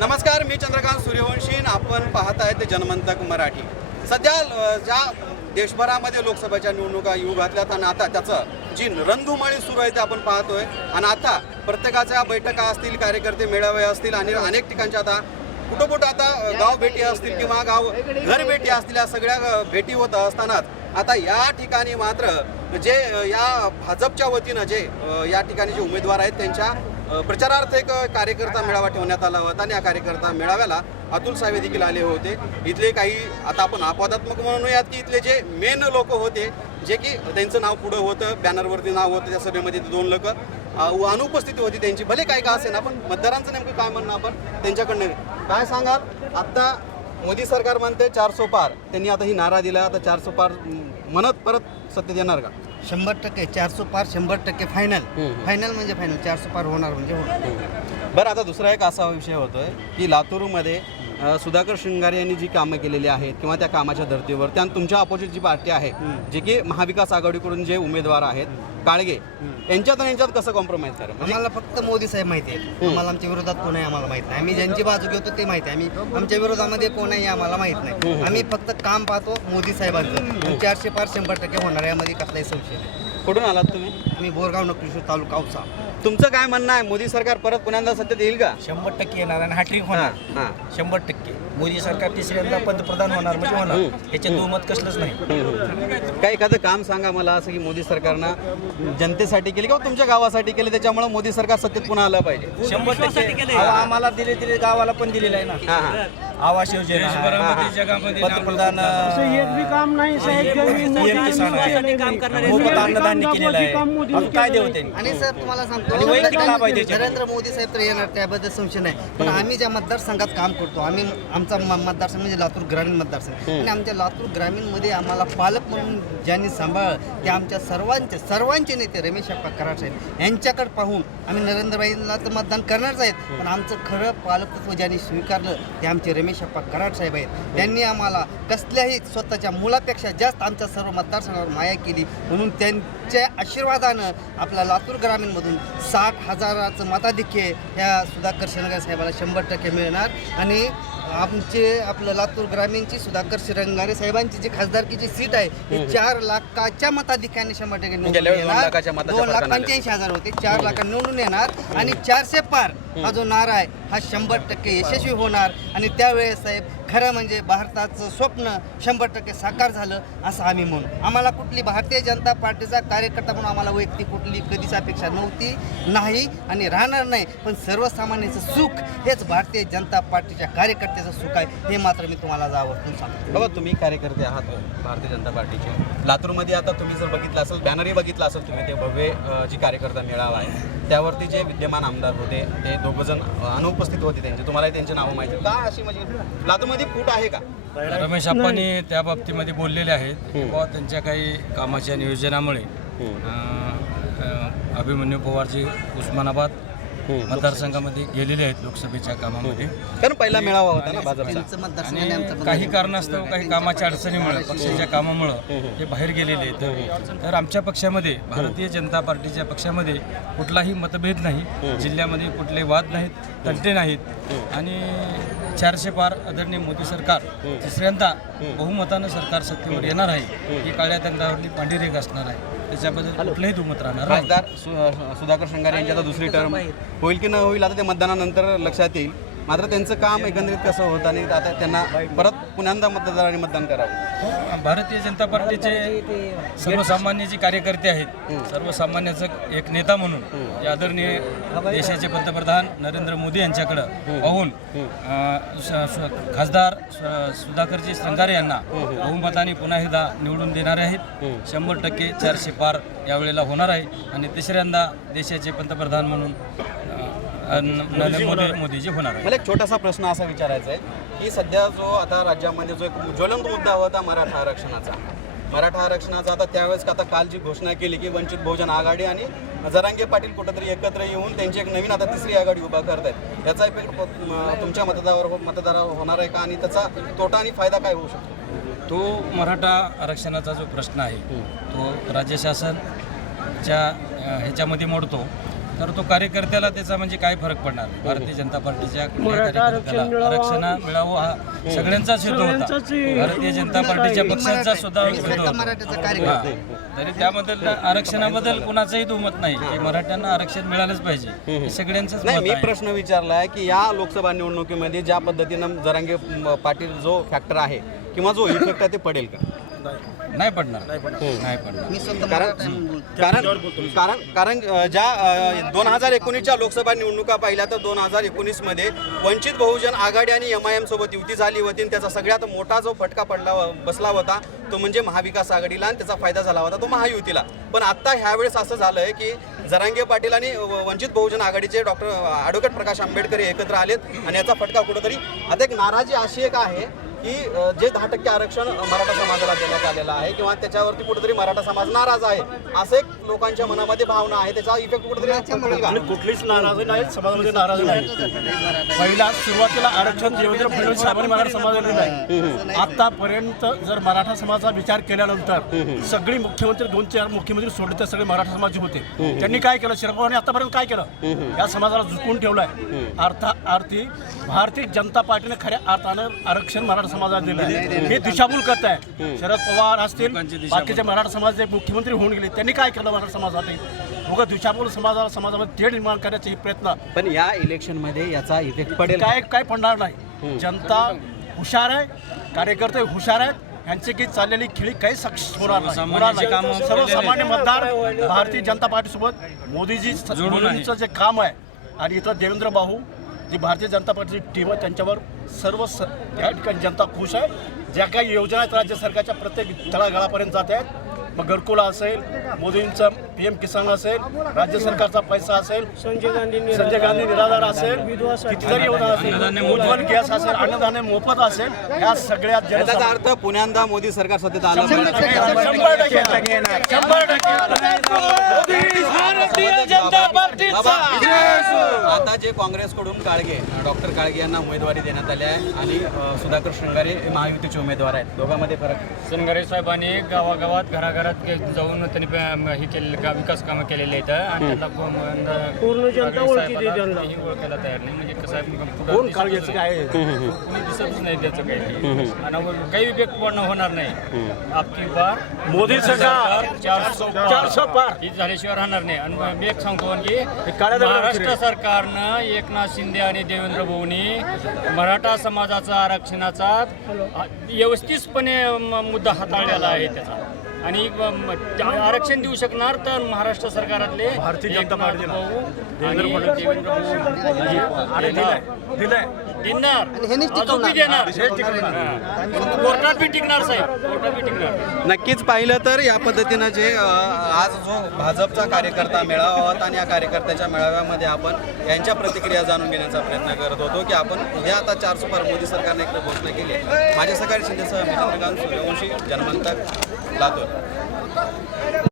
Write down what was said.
नमस्कार मी चंद्रकांत सूर्यवंशी. आपण पाहत आहे ते जनमंतक मराठी. सध्या ज्या देशभरामध्ये लोकसभेच्या निवडणुका येऊ घातल्यात आणि आता त्याचं जी रणधुमाळी सुरू आहे ते आपण पाहतोय. आणि आता प्रत्येकाच्या बैठका असतील कार्यकर्ते मेळावे असतील आणि अनेक ठिकाणच्या आता कुठं कुठं आता गाव भेटी असतील किंवा गाव घर भेटी असतील या सगळ्या भेटी होत असतानाच आता या ठिकाणी मात्र जे या भाजपच्या वतीनं जे या ठिकाणी जे उमेदवार आहेत त्यांच्या प्रचारार्थ एक कार्यकर्ता मेळावा ठेवण्यात आला होता आणि या कार्यकर्ता मेळाव्याला अतुल सावे देखील आले होते. इथले काही आता आपण अपवादात्मक म्हणूयात की इथले जे मेन लोक होते जे की त्यांचं नाव पुढं होतं बॅनरवरती नाव होतं त्या सभेमध्ये दोन लोक अनुपस्थिती होती त्यांची. भले काय का असेल आपण मतदारांचं नेमकं काय म्हणणं आपण त्यांच्याकडनं काय सांगाल? आता मोदी सरकार म्हणते चारसो पार. त्यांनी आता ही नारा दिला आता चारसो पार म्हणत परत सत्य देणार का? शंभर टक्के चारशे पार शंभर टक्के फायनल फायनल म्हणजे फायनल चारशे पार होणार म्हणजे होणार. बरं आता दुसरा एक असा विषय होतोय की लातूरमध्ये सुधाकर शृंगारे यांनी जी कामं केलेली आहेत किंवा त्या कामाच्या धर्तीवर त्या तुमच्या अपोजिट जी पार्टी आहे जे की महाविकास आघाडीकडून जे उमेदवार आहेत काळगे यांच्यात आणि यांच्यात कसं कॉम्प्रोमाइज करा म्हणजे आम्हाला फक्त मोदी साहेब माहिती आहे आम्हाला आमच्या विरोधात कोण आहे आम्हाला माहीत नाही. आम्ही ज्यांची बाजू घेतो ते माहिती आहे. आम्ही आमच्या विरोधामध्ये कोण आहे आम्हाला माहीत नाही. आम्ही फक्त काम पाहतो मोदी साहेबांचं. चारशे पार शंभर टक्के होणार यामध्ये कसलाही संशय नाही. कुठून आलात तुम्ही? आम्ही बोरगाव नकृष्ण तालुका औसा. तुमचं काय म्हणणं आहे? मोदी सरकार परत पुन्यांदा सत्तेत येईल का? शंभर टक्के येणार आणि हॅट्रिक हां होणार. हां शंभर टक्के. मोदी सरकार तिसऱ्यांदा पंतप्रधान होणार म्हणजे होणार. याच्यात दुमत कसलंच नाही. काय एखादं काम सांगा मला असं की मोदी सरकारनं जनतेसाठी केले किंवा तुमच्या गावासाठी केले त्याच्यामुळे मोदी सरकार सत्तेत पुन्हा आलं पाहिजे. शंभर टक्के. अहो, आम्हाला दिले दिले गावाला पण दिलेलं आहे ना. हां हां. आवास योजना पंतप्रधान काम नाही. मोफत अन्नधान्य केलेलं आहे. अजून काय देऊ आणि तुम्हाला सांगतो वैयक्तिक लाभ आहे त्याच्यात. नरेंद्र मोदी साहेब तर येणार त्याबद्दल संशय नाही. पण आम्ही ज्या मतदारसंघात काम करतो आम्ही आमचा म- मतदारसंघ म्हणजे लातूर ग्रामीण मतदारसंघ. आणि आमच्या लातूर ग्रामीणमध्ये आम्हाला पालक म्हणून ज्यांनी सांभाळ ते आमच्या सर्वांचे सर्वांचे नेते रमेश अप्पा कराड साहेब यांच्याकडे पाहून आम्ही नरेंद्रबाईंना तर मतदान करणारच आहेत. पण आमचं खरं पालकत्व ज्यांनी स्वीकारलं ते आमचे रमेश अप्पा कराड साहेब आहेत. त्यांनी आम्हाला कसल्याही स्वतःच्या मुलापेक्षा जास्त आमच्या सर्व मतदारसंघावर माया केली. म्हणून त्यांच्या आशीर्वादानं आपल्या लातूर ग्रामीणमधून साठ हजाराचं मताधिक्य ह्या सुधाकर शनगर साहेबाला शंभर टक्के मिळणार. आणि आमचे आपलं लातूर ग्रामीणची सुधाकर शिरंगारे साहेबांची जी खासदारकीची सीट आहे ही चार लाखाच्या मताधिक्याने शंभर टक्के निवडून वेळेस दोन येणार. लाख. पंच्याऐंशी हजार होते चार लाख निवडून येणार आणि चारशे पार हा जो नारा आहे हा शंभर टक्के यशस्वी होणार आणि त्यावेळेस साहेब खरं म्हणजे भारताचं स्वप्न शंभर टक्के साकार झालं असं आम्ही म्हणू. आम्हाला कुठली भारतीय जनता पार्टीचा कार्यकर्ता म्हणून आम्हाला वैयक्तिक कुठली कधीच अपेक्षा नव्हती नाही आणि राहणार नाही. पण सर्वसामान्यांचं सुख हेच भारतीय जनता पार्टीच्या कार्यकर्त्याचं सुख आहे हे मात्र मी तुम्हाला जावं सांगतो. बाबा तुम्ही कार्यकर्ते आहात भारतीय जनता पार्टीचे. लातूरमध्ये आता तुम्ही जर बघितलं असेल बॅनरही बघितलं असेल तुम्ही ते भव्य जी कार्यकर्ता मेळावा आहे. त्यावरती जे विद्यमान आमदार होते ते दोघंजण अनुपस्थित होते त्यांचे. तुम्हाला त्यांचे नावं माहिती. का अशी म्हणजे लातूरमध्ये फूट आहे का? रमेश आप्पांनी त्या बाबतीमध्ये बोललेले आहेत की बुवा त्यांच्या काही कामाच्या नियोजनामुळे अभिमन्यू पवारजी उस्मानाबाद मतदारसंघामध्ये गेलेले आहेत लोकसभेच्या कामामध्ये. कारण पहिला मेळावा होता ना भाजपचा. आणि काही कारणास्तव काही कामाच्या अडचणीमुळे पक्षाच्या कामामुळं ते बाहेर गेलेले आहेत. तर आमच्या पक्षामध्ये भारतीय जनता पार्टीच्या पक्षामध्ये कुठलाही मतभेद नाही. जिल्ह्यामध्ये कुठले वाद नाहीत तंटे नाहीत. आणि चारशे पार आदरणीय मोदी सरकार तिसऱ्यांदा बहुमतानं सरकार सत्तेवर येणार आहे. ही काळ्या तंत्रावरली पांढरी रेख असणार आहे. त्याच्याबद्दल कुठलंही दुमत राहणार नाही. खासदार सु- सुधाकर शृंगारे यांची आता दुसरी टर्म होईल की न होईल आता ते मतदानानंतर लक्षात येईल. मात्र त्यांचं काम एकंदरीत कसं होतं आणि आता त्यांना परत पुन्यांदा मतदारांनी मतदान करावं? भारतीय जनता पार्टीचे सर्वसामान्य जे कार्यकर्ते आहेत सर्वसामान्याचा एक नेता म्हणून आदरणीय देशाचे पंतप्रधान नरेंद्र मोदी यांच्याकडं पाहून खासदार सुधाकरजी श्रंगारे यांना बहुमताने पुन्हा एकदा निवडून देणारे आहेत. शंभर टक्के चारशे पार यावेळेला होणार आहे. आणि तिसऱ्यांदा देशाचे पंतप्रधान म्हणून नरेंद्र मोदी मोदीजी होणार आहे. मला एक छोटासा प्रश्न असा विचारायचा आहे की सध्या जो आता राज्यामध्ये जो एक ज्वलंत मुद्दा होता मराठा आरक्षणाचा. मराठा आरक्षणाचा आता त्यावेळेस आता काल जी घोषणा केली की वंचित बहुजन आघाडी आणि जरांगे पाटील कुठंतरी एकत्र येऊन त्यांची एक नवीन आता तिसरी आघाडी उभा करतायत. याचा इफेक्ट तुमच्या मतदारावर मतदारावर होणार आहे का? आणि त्याचा तोटा आणि फायदा काय होऊ शकतो? तो मराठा आरक्षणाचा जो प्रश्न आहे तो राज्य शासनच्या ह्याच्यामध्ये मोडतो. तर तो कार्यकर्त्याला त्याचा म्हणजे काय फरक पडणार नाही. भारतीय जनता पार्टीच्या आरक्षण कार्यकर्त्याला मिळावं. आरक्षण मिळावं हा सगळ्यांचाच हेतू होता हे- भारतीय जनता पार्टीच्या पक्षाचा सुद्धा हेतू होता. हा. तरी त्याबद्दल आरक्षणाबद्दल कुणाचंही दुमत नाही की मराठ्यांना आरक्षण मिळालंच पाहिजे हे सगळ्यांचंच मी. प्रश्न विचारला आहे की या लोकसभा निवडणुकीमध्ये ज्या पद्धतीनं जरांगे पाटील जो फॅक्टर आहे किंवा जो इफेक्ट आहे ते पडेल का नाही पडणार. नाही पडणार. मी स्वतः कारण. कारण कारण ज्या दोन हजार एकोणीसच्या लोकसभा निवडणुका पाहिल्या तर दोन हजार एकोणीसमध्ये वंचित बहुजन आघाडी आणि एम आय एम सोबत युती झाली होती आणि त्याचा सगळ्यात मोठा जो फटका पडला बसला होता तो म्हणजे महाविकास आघाडीला आणि त्याचा फायदा झाला होता तो महायुतीला. पण आता ह्यावेळेस असं झालं आहे की जरांगे पाटील आणि वंचित बहुजन आघाडीचे डॉक्टर ॲडव्होकेट प्रकाश आंबेडकर हे एकत्र आलेत आणि याचा फटका कुठंतरी आता एक नाराजी अशी एक आहे की जे दहा टक्के आरक्षण मराठा समाजाला देण्यात आलेलं आहे किंवा त्याच्यावरती कुठेतरी मराठा समाज नाराज आहे असं एक लोकांच्या मनामध्ये भावना आहे त्याचा इफेक्ट कुठेतरी? कुठलीच नाराजी नाही समाजामध्ये नाराजी नाही. पहिला सुरुवातीला आरक्षण देवेंद्र फडणवीस सामान्य मराठा समाजाला नाही आतापर्यंत जर मराठा समाजाचा विचार केल्यानंतर सगळी मुख्यमंत्री दोन चार मुख्यमंत्री सोडले तर सगळे मराठा समाजाचे होते. त्यांनी काय केलं? शरद पवारांनी आतापर्यंत काय केलं? या समाजाला झुकून ठेवलंय. अर्था अर्थी भारतीय जनता पार्टीने खऱ्या अर्थानं आरक्षण मराठा समाजाला दिलं आहे हे दिशाभूल करत आहे. शरद पवार असतील बाकीचे मराठा समाजाचे मुख्यमंत्री होऊन गेले. त्यांनी काय केलं मराठा समाजासाठी? उगा दिशाभूल समाजाला समाजामध्ये तेढ निर्माण करण्याचे हे प्रयत्न. पण या इलेक्शनमध्ये याचा इफेक्ट पडेल. काय काय पडणार नाही. जनता हुशार आहे कार्यकर्ते हुशार आहेत. यांची की चाललेली खेळी काही सक्ष होणार नाही. सर्वसामान्य मतदार भारतीय जनता पार्टीसोबत मोदीजी जे काम आहे. आणि इथं देवेंद्र भाऊ जी भारतीय जनता पार्टीची टीम आहे त्यांच्यावर सर्व स या ठिकाणी जनता खुश आहे. ज्या काही योजना आहेत राज्य सरकारच्या प्रत्येक तळागाळापर्यंत जात आहेत. मग घरकुला असेल मोदींचं पी एम किसान असेल राज्य सरकारचा पैसा असेल संजय गांधी संजय गांधी निराधार असेल. किती जरी योजना असेल उज्ज्वल गॅस असेल अन्नधान्य मोफत असेल या सगळ्यात जनसा अर्थ पुण्यांदा मोदी सरकार सत्तेत आलं शंभर टक्के. शंभर टक्के. आता जे काँग्रेसकडून काळगे डॉक्टर काळगे यांना उमेदवारी देण्यात आली आहे आणि सुधाकर शृंगारे हे महायुतीचे उमेदवार आहेत. दोघांमध्ये फरक सनगरे साहेबांनी गावागावात घराघरात जाऊन त्यांनी हे केलेले गा- विकास कामं केलेले आहेत आणि त्यांना को- म- पूर्ण जनता ओळखीची साहेबाला त्यांना. कोणीही ओळखायला तयार नाही. म्हणजे कसं आहे पुढं कोण दिसतच काळगेचं काय आहे? नाही. कोणी दिसतच नाही त्याचं काही. आणि काही इफेक्ट पण होणार नाही. आपकी बार मोदी सरकार. चारशे चारशे पार. ही झाल्याशिवाय राहणार नाही. आणि मी एक सांगतो की काळ्या दगडावर महाराष्ट्र फिरेल. सरकारनं एकनाथ शिंदे आणि देवेंद्र भाऊनी मराठा समाजाचा आरक्षणाचा व्यवस्थितपणे म- मुद्दा हाताळलेला आहे त्याचा. आणि आरक्षण देऊ शकणार तर महाराष्ट्र सरकारातले भारतीय जनता. हां. कोर्टात बी टिकणार साहेब. कोर्टात बी टिकणार. नक्कीच पाहिलं तर या पद्धतीनं जे आज जो भाजपचा कार्यकर्ता मेळावा होता आणि या कार्यकर्त्याच्या मेळाव्यामध्ये आपण यांच्या प्रतिक्रिया जाणून घेण्याचा प्रयत्न करत होतो की आपण उद्या आता चार सुपार मोदी सरकारने एक घोषणा केली. आहे. माझे सकाळी शिंदेसह मी चंद्रकांत सूर्यवंशी जनमंतक. लातूर